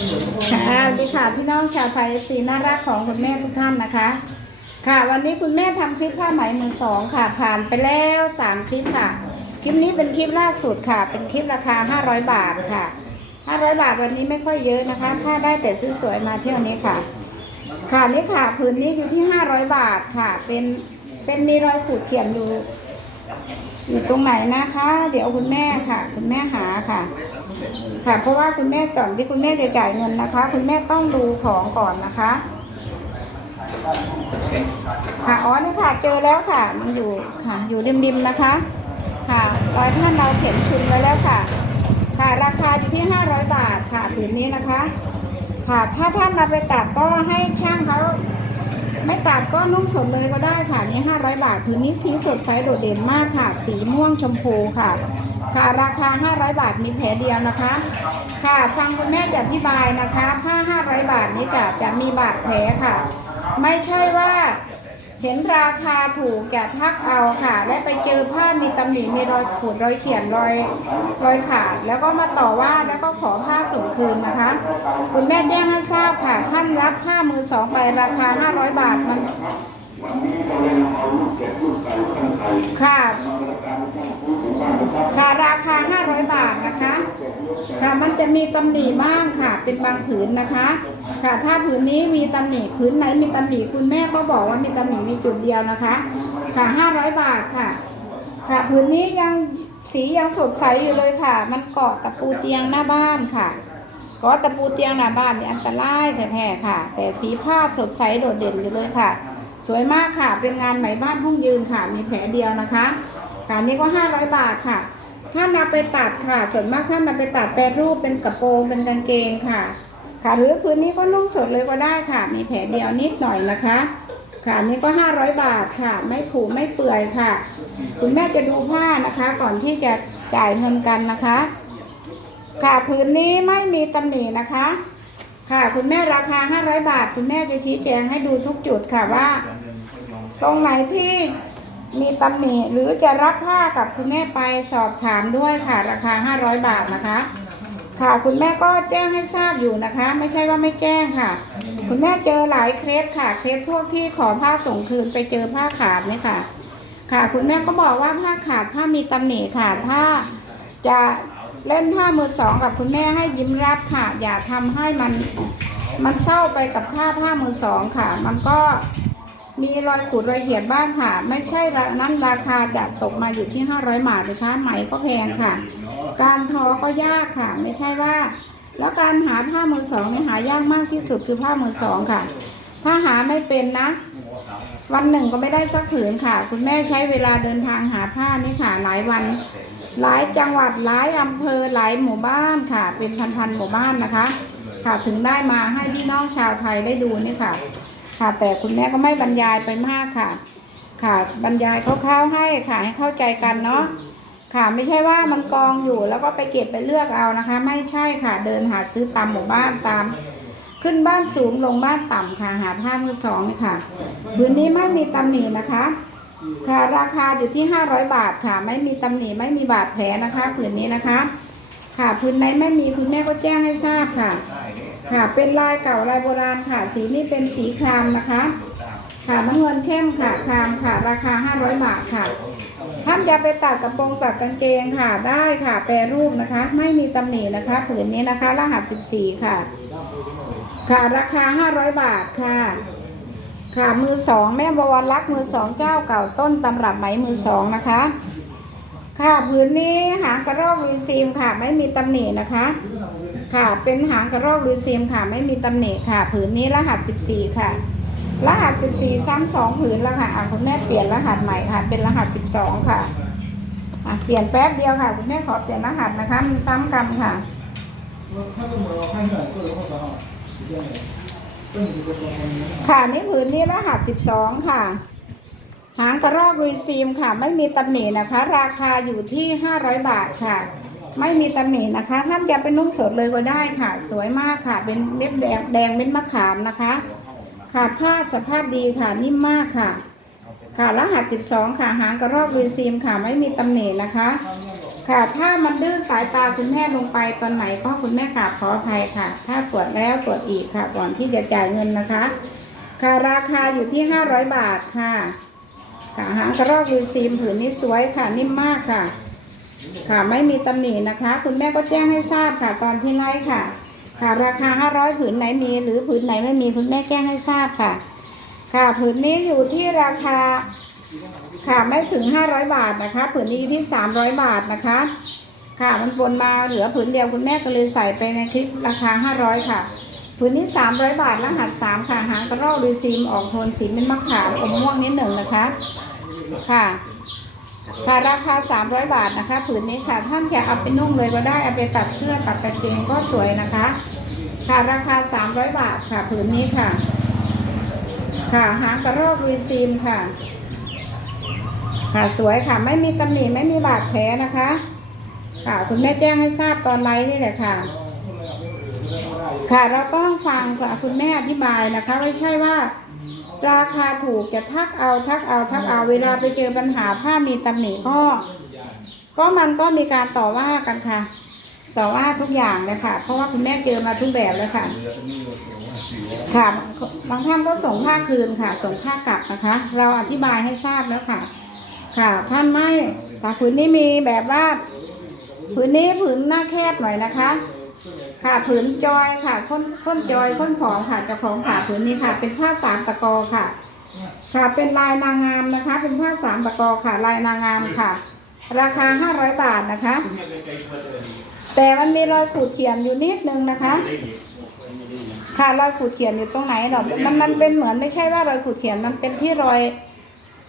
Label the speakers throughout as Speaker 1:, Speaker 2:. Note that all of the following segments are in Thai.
Speaker 1: ค่ะสวัสดีค่ะพี่น้องชาวไทยเอฟซีน่ารักของคุณแม่ทุกท่านนะคะ ค่ะ วันนี้คุณแม่ทำคลิปผ้าไหมมือสองค่ะ ผ่านไปแล้วสามคลิปค่ะ คลิปนี้เป็นคลิปล่าสุดค่ะ เป็นคลิปราคา500บาทค่ะ500บาทวันนี้ไม่ค่อยเยอะนะคะ ถ้าได้แต่สวยๆมาเที่ยวนี้ค่ะ ค่ะนี่ค่ะผืนนี้อยู่ที่500บาทค่ะ เป็นเป็นมีรอยขูดเขียนอยู่ อยู่ตรงไหนนะคะ เดี๋ยวคุณแม่ค่ะ คุณแม่หาค่ะ ค่ะ เพราะว่าคุณแม่ก่อนที่คุณแม่จะจ่ายเงินนะคะ คุณแม่ต้องดูของก่อนนะคะ ค่ะอ๋อนี่ค่ะ เจอแล้วค่ะ มันอยู่ค่ะ อยู่ริมๆนะคะ ค่ะร้อยท่านเราเข็นชุนไว้แล้วค่ะ ค่ะ ราคาอยู่ที่500บาทค่ะผืนนี้นะคะ ค่ะถ้าท่านเอาไปตัดก็ให้ช่างเขา ไม่ตัดก็นุ่มสดเลยก็ได้ค่ะนี่500 บาทผืนนี้สีสดใสโดดเด่นมากค่ะ สีม่วงชมพูค่ะ ค่ะราคา 500 บาทมีแผลเดียวนะคะ ค่ะฟังคุณแม่จะอธิบายนะคะผ้า500 บาทนี้จะจะมีบาดแผลค่ะ ไม่ใช่ว่า เห็นราคาถูกจะทักเอาค่ะและไปเจอผ้ามีตำหนิมีรอยขูดรอยเขียนรอยรอยขาด แล้วก็มาต่อว่าแล้วก็ขอผ้าส่งคืนนะคะ คุณแม่แจ้งให้ทราบค่ะ ท่านรับผ้ามือสองไปราคา 500 บาทมันค่ะ ค่ะราคา 500 บาทนะคะ ค่ะมันจะมีตำหนิบ้างค่ะ เป็นบางผืนนะคะ ค่ะ ถ้าผืนนี้มีตำหนิผืนไหนมีตำหนิคุณแม่ก็บอกว่ามีตำหนิมีจุดเดียวนะคะ ค่ะ500บาทค่ะ ค่ะผืนนี้ยังสียังสดใสอยู่เลยค่ะ มันเกาะตะปูเตียงหน้าบ้านค่ะเกาะตะปูเตียงหน้าบ้านนี่อันตรายแท้ๆค่ะ แต่สีผ้าสดใสโดดเด่นอยู่เลยค่ะ สวยมากค่ะ เป็นงานไหมบ้านห้องยืนค่ะ มีแผลเดียวนะคะค่ะนี่ก็500บาทค่ะ ถ้านำไปตัดค่ะ ส่วนมากท่านนำไปตัดแปรรูปเป็นกระโปรงเป็นกางเกงค่ะ ค่ะ หรือพื้นนี้ก็นุ่งสดเลยก็ได้ค่ะ มีแผลเดียวนิดหน่อยนะคะ ค่ะนี่ก็ 500 บาทค่ะ ไม่ผูไม่เปื่อยค่ะ คุณแม่จะดูผ้านะคะ ก่อนที่จะจ่ายเงินกันนะคะ ค่ะพื้นนี้ไม่มีตำหนินะคะ ค่ะคุณแม่ราคา 500 บาท คุณแม่จะชี้แจงให้ดูทุกจุดค่ะว่า ตรงไหนที่ มีตำหนิหรือจะรับผ้ากับคุณแม่ไปสอบถามด้วยค่ะ ราคา 500 บาทนะคะ ค่ะคุณแม่ก็แจ้งให้ทราบอยู่นะคะ ไม่ใช่ว่าไม่แจ้งค่ะ คุณแม่เจอหลายเคสค่ะเคสพวกที่ขอผ้าส่งคืนไปเจอผ้าขาดเนี่ยค่ะ ค่ะคุณแม่ก็บอกว่าผ้าขาดผ้ามีตำหนิค่ะถ้าจะเล่นผ้ามือสองกับคุณแม่ให้ยิ้มรับค่ะ อย่าทำให้มันมันเศร้าไปกับผ้าผ้ามือสองค่ะ มันก็ มีรอยขูดรอยเขียนบ้างค่ะ ไม่ใช่ละนั้นราคาจะตกมาอยู่ที่ 500บาทนะคะไหมก็แพงค่ะ การทอก็ยากค่ะ ไม่ใช่ว่า แล้วการหาผ้ามือสองเนี่ยหายากมากที่สุดคือผ้ามือสองค่ะ ถ้าหาไม่เป็นนะ วันหนึ่งก็ไม่ได้สักผืนค่ะ คุณแม่ใช้เวลาเดินทางหาผ้านี่ค่ะ หลายวัน หลายจังหวัดหลายอำเภอหลายหมู่บ้านค่ะ เป็นพันๆหมู่บ้านนะคะ ค่ะถึงได้มาให้พี่น้องชาวไทยได้ดูนี่ค่ะ ค่ะ แต่คุณแม่ก็ไม่บรรยายไปมากค่ะ ค่ะบรรยายคร่าวๆให้ค่ะให้เข้าใจกันเนาะค่ะไม่ใช่ว่ามันกองอยู่แล้วก็ไปเก็บไปเลือกเอานะคะ ไม่ใช่ค่ะ เดินหาซื้อตามหมู่บ้านตาม ขึ้นบ้านสูงลงบ้านต่ำค่ะ หาผ้ามือสองนี่ค่ะพื้นนี้ไม่มีตำหนินะคะ ค่ะราคาอยู่ที่ 500 บาทค่ะ ไม่มีตำหนิไม่มีบาดแผลนะคะผืนนี้นะคะ ค่ะพื้นไหนไม่มีคุณแม่ก็แจ้งให้ทราบค่ะ ค่ะ เป็นลายเก่าลายโบราณค่ะ สีนี้เป็นสีครามนะคะ ค่ะน้ำเงินเข้มค่ะครามค่ะ ราคา 500 บาทค่ะ ท่านจะไปตัดกระโปรงตัดกางเกงค่ะ ได้ค่ะ แปรรูปนะคะ ไม่มีตำหนินะคะ ผืนนี้นะคะ รหัส 14 ค่ะ ค่ะราคา 500 บาทค่ะค่ะมือสองแม่บวรรักษ์มือสองเจ้าเก่าต้นตำรับไหมมือสองนะคะ ค่ะผืนนี้หางกระรอกรีซีมค่ะ ไม่มีตำหนินะคะ ค่ะ เป็นหางกระรอกหรือเซียมค่ะ ไม่มีตำหนิค่ะ ผืนนี้รหัส 14 ค่ะ รหัส 14 ซ้ำสองผืนแล้วค่ะคุณแม่เปลี่ยนรหัสใหม่ค่ะ เป็นรหัส 12 ค่ะอะเปลี่ยนแป๊บเดียวค่ะ คุณแม่ขอเปลี่ยนรหัสนะคะ มัซ้ำกันค่ะค่ะนี่ผืนนี้รหัส 12 ค่ะหางกระรอกรีซีมค่ะ ไม่มีตำหนินะคะ ราคาอยู่ที่ 500 บาทค่ะ ไม่มีตำหนินะคะ ท่านจะไปนุ่งสดเลยก็ได้ค่ะ สวยมากค่ะ เป็นเม็ดแดงแดงเม็ดมะขามนะคะ ค่ะผ้าสภาพดีค่ะนิ่มมากค่ะ ค่ะรหัส 12 ค่ะหางกระรอกรีซีมค่ะ ไม่มีตำหนินะคะ ค่ะถ้ามันดื้อสายตาคุณแม่ลงไปตอนไหนก็คุณแม่กราบขออภัยค่ะ ถ้าตรวจแล้วตรวจอีกค่ะ ก่อนที่จะจ่ายเงินนะคะ ค่ะราคาอยู่ที่ 500 บาทค่ะค่ะหางกระรอกยูซีมผืนนี้สวยค่ะนิ่มมากค่ะ ค่ะไม่มีตำหนินะคะ คุณแม่ก็แจ้งให้ทราบค่ะตอนที่ไลฟ์ค่ะ ค่ะราคา 500 ผืนไหนมี หรือผืนไหนไม่มีคุณแม่แจ้งให้ทราบค่ะ ค่ะผืนนี้อยู่ที่ราคาค่ะไม่ถึง 500 บาทนะคะ ผืนนี้อยู่ที่ 300 บาทนะคะ ค่ะมันปนมาเหลือผืนเดียวคุณแม่ก็เลยใส่ไปในคลิปราคา 500 ค่ะผืนนี้ 300 บาทรหัส 3 ค่ะหางกระรอกดีซีมออกโทนสีเป็นมะขามอมม่วงนิดหนึ่งนะคะ ค่ะ ค่ะราคา 300 บาทนะคะ ผืนนี้ค่ะท่านจะเอาไปนุ่งเลยก็ได้เอาไปตัดเสื้อตัดกางเกงก็สวยนะคะ ค่ะราคา 300 บาทค่ะ ผืนนี้ค่ะ ค่ะหางกระรอกวีซีมค่ะ ค่ะสวยค่ะ ไม่มีตำหนิไม่มีบาดแผลนะคะ ค่ะคุณแม่แจ้งให้ทราบตอนไลฟ์นี่แหละค่ะ ค่ะเราต้องฟังค่ะคุณแม่อธิบายนะคะ ไม่ใช่ว่า ราคาถูกจะทักเอาทักเอาทักเอาเวลาไปเจอปัญหาผ้ามีตำหนิก็ ก็มันก็มีการต่อว่ากันค่ะ ต่อว่าทุกอย่างเลยค่ะ เพราะว่าคุณแม่เจอมาทุกแบบเลยค่ะ ค่ะบางท่านก็ส่งผ้าคืนค่ะ ส่งผ้ากลับนะคะ เราอธิบายให้ทราบแล้วค่ะ ค่ะท่านไม่แต่ผืนนี้มีแบบว่าผืนนี้ผืนหน้าแคบหน่อยนะคะ ค่ะผืนจอยค่ะค้นค้นจอยค้นผอมค่ะจ้าของค่ะผืนนี้ค่ะ เป็นผ้าสามตะกอค่ะ ค่ะเป็นลายนางงามนะคะ เป็นผ้าสามตะกอค่ะ ลายนางงามค่ะ ราคาห้าร้อยบาทนะคะ แต่มันมีรอยขูดเขียนอยู่นิดนึงนะคะ ค่ะรอยขูดเขียนอยู่ตรงไหนหรอมันมันเป็นเหมือนไม่ใช่ว่ารอยขูดเขียนมันเป็นที่รอย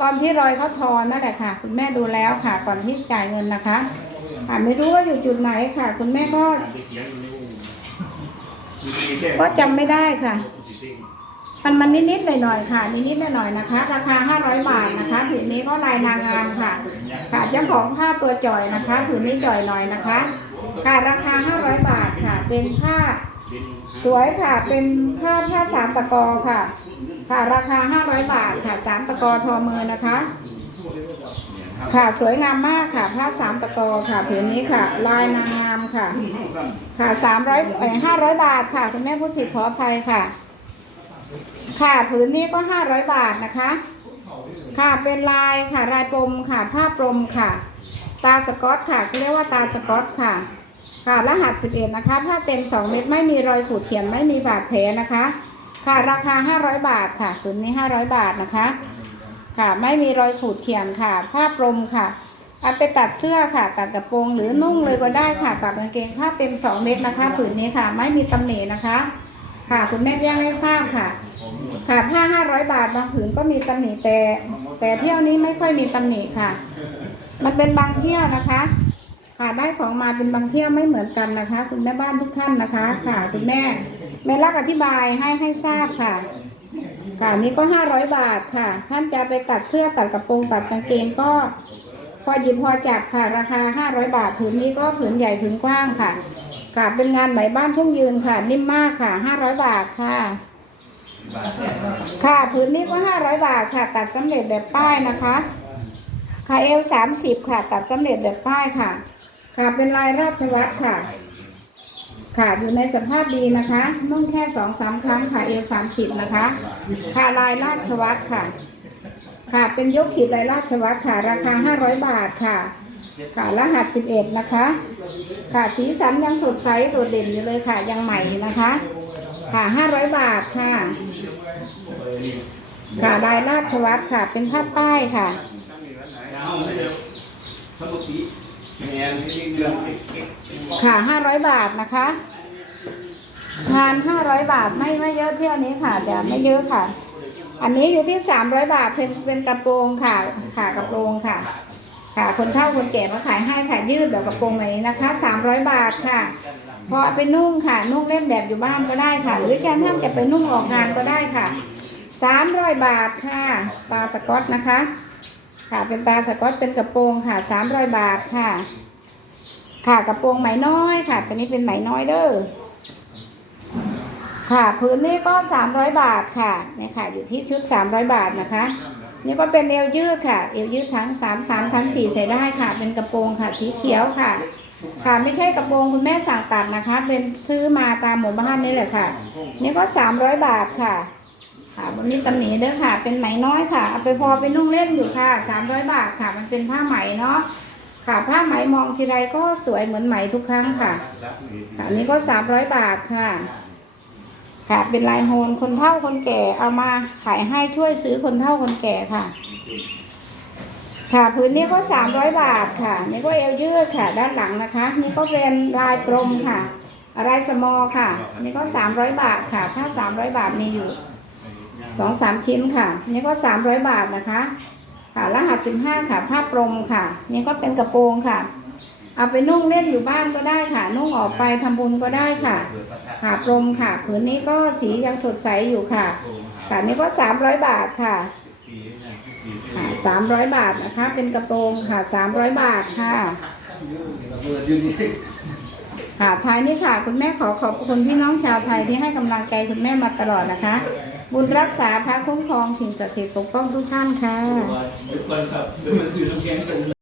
Speaker 1: ตอนที่รอยเขาทอนนั่นแหละค่ะ คุณแม่ดูแล้วค่ะก่อนที่จ่ายเงินนะคะ ค่ะไม่รู้ว่าอยู่จุดไหนค่ะ คุณแม่ก็ ก็จำไม่ได้ค่ะ มันมันนิดๆหน่อยๆค่ะ นิดๆหน่อยๆนะคะ ราคา 500 บาทนะคะผืนนี้ก็ลายนางงามค่ะ ค่ะเจ้าของผ้าตัวจ่อยนะคะผืนนี้จ่อยหน่อยนะคะค่ะราคา 500 บาทค่ะ เป็นผ้าสวยค่ะ เป็นผ้าผ้าสามตะกอค่ะ ค่ะราคา 500 บาทค่ะสามตะกอทอมือนะคะ ค่ะสวยงามมากค่ะผ้าสามตะกอค่ะผืนนี้ค่ะ ลายนางงามค่ะ ค่ะสามร้อยเอห้าร้อยบาทค่ะคุณแม่พูดผิดขออภัยค่ะ ค่ะผืนนี้ก็ห้าร้อยบาทนะคะ ค่ะเป็นลายค่ะลายปมค่ะผ้าปมค่ะ ตาสกอตค่ะเขาเรียกว่าตาสกอตค่ะ ค่ะรหัสสิบเอ็ดนะคะผ้าเต็มสองเม็ดไม่มีรอยขูดเขียนไม่มีบาดแผลนะคะ ค่ะราคาห้าร้อยบาทค่ะผืนนี้ห้าร้อยบาทนะคะ ค่ะ ไม่มีรอยขูดเขียนค่ะ ผ้าปรมค่ะเอาไปตัดเสื้อค่ะ ตัดกระโปรงหรือนุ่งเลยก็ได้ค่ะ ตัดกางเกงผ้าเต็ม 2 เม็ดนะคะ ผืนนี้ค่ะ ไม่มีตำหนินะคะ ค่ะคุณแม่แจ้งให้ทราบค่ะ ค่ะผ้า500 บาทบางผืนก็มีตำหนิแต่ แต่เที่ยวนี้ไม่ค่อยมีตำหนิค่ะ มันเป็นบางเที่ยวนะคะค่ะได้ของมาเป็นบางเที่ยวไม่เหมือนกันนะคะ คุณแม่บ้านทุกท่านนะคะ ค่ะคุณแม่แม่รักอธิบายให้ให้ทราบค่ะ ค่ะนี่ก็ห้าร้อยบาทค่ะ ท่านจะไปตัดเสื้อตัดกระโปรงตัดกางเกงก็ พอหยิบพอจับค่ะ ราคาห้าร้อยบาทผืนนี้ก็ผืนใหญ่ผืนกว้างค่ะค่ะเป็นงานไหมบ้านพุ่งยืนค่ะ นิ่มมากค่ะห้าร้อยบาทค่ะ ค่ะผืนนี้ก็ห้าร้อยบาทค่ะ ตัดสำเร็จแบบป้ายนะคะค่ะเอลสามสิบค่ะ ตัดสำเร็จแบบป้ายค่ะ ค่ะเป็นลายราชวัตรค่ะ ค่ะอยู่ในสภาพดีนะคะ นุ่งแค่สองสามครั้งค่ะเอวสามสิบนะคะ ค่ะลายราชวัตรค่ะ ค่ะเป็นยกขีดลายราชวัตรค่ะ ราคาห้าร้อยบาทค่ะ ค่ะรหัสสิบเอ็ดนะคะ ค่ะสีสันยังสดใสโดดเด่นอยู่เลยค่ะยังใหม่นะคะ ค่ะห้าร้อยบาทค่ะ ค่ะลายราชวัตรค่ะ เป็นผ้าป้ายค่ะ ค่ะห้าร้อยบาทนะคะทานห้าร้อยบาทไม่ไม่เยอะเที่ยวนี้ค่ะแต่ไม่เยอะค่ะ อันนี้อยู่ที่สามร้อยบาทเป็นเป็นกระโปรงค่ะค่ะกระโปรงค่ะ ค่ะคนเฒ่าคนแก่มาขายให้ค่ะยืดแบบกระโปรงแบบนี้นะคะสามร้อยบาทค่ะพอเอาไปนุ่งค่ะ นุ่งเล่นแบบอยู่บ้านก็ได้ค่ะ หรือจะท่านจะไปนุ่งออกงานก็ได้ค่ะสามร้อยบาทค่ะตาสกอตนะคะ ค่ะเป็นตาสกอตเป็นกระโปรงค่ะสามร้อยบาทค่ะ ค่ะกระโปรงไหมน้อยค่ะตัวนี้เป็นไหมน้อยเด้อค่ะพื้นนี้ก็สามร้อยบาทค่ะเนี่ยค่ะ อยู่ที่ชุดสามร้อยบาทนะคะนี่ก็เป็นเอวยืดค่ะเอวยืดทั้งสามสามสามสี่ใส่ได้ค่ะ เป็นกระโปรงค่ะสีเขียวค่ะ ค่ะไม่ใช่กระโปรงคุณแม่สั่งตัดนะคะ เป็นซื้อมาตามหมู่บ้านนี่แหละค่ะ นี่ก็สามร้อยบาทค่ะ ค่ะมันมีตำหนิเด้อค่ะ เป็นไหมน้อยค่ะเอาไปพอไปนุ่งเล่นอยู่ค่ะสามร้อยบาทค่ะ มันเป็นผ้าไหมเนาะค่ะผ้าไหมมองทีไรก็สวยเหมือนไหมทุกครั้งค่ะค่ะอันนี้ก็สามร้อยบาทค่ะ ค่ะเป็นลายโฮนคนเฒ่าคนแก่เอามาขายให้ช่วยซื้อคนเฒ่าคนแก่ค่ะ ค่ะพื้นนี้ก็สามร้อยบาทค่ะ นี่ก็เอวยืดค่ะ ด้านหลังนะคะ นี่ก็เป็นลายปรมค่ะลายสมอค่ะ นี่ก็สามร้อยบาทค่ะ ถ้าสามร้อยบาทมีอยู่ สองสามชิ้นค่ะ นี่ก็สามร้อยบาทนะคะ ค่ะรหัสสิบห้าค่ะ ผ้าปรมค่ะ นี่ก็เป็นกระโปรงค่ะ เอาไปนุ่งเล่นอยู่บ้านก็ได้ค่ะ นุ่งออกไปทำบุญก็ได้ค่ะ ค่ะปรมค่ะ ผืนนี้ก็สียังสดใสอยู่ค่ะ ค่ะนี่ก็สามร้อยบาทค่ะค่ะสามร้อยบาทนะคะ เป็นกระโปรงค่ะสามร้อยบาทค่ะค่ะท้ายนี้ค่ะ คุณแม่ขอขอบคุณพี่น้องชาวไทยที่ให้กำลังใจคุณแม่มาตลอดนะคะ บุญรักษาพระคุ้มครองสิ่งศักดิ์สิทธิ์ปกป้องทุกท่านค่ะ
Speaker 2: เดี๋ยวก่อนครับเดี๋ยวมันซื้อน้ำแกงส่ง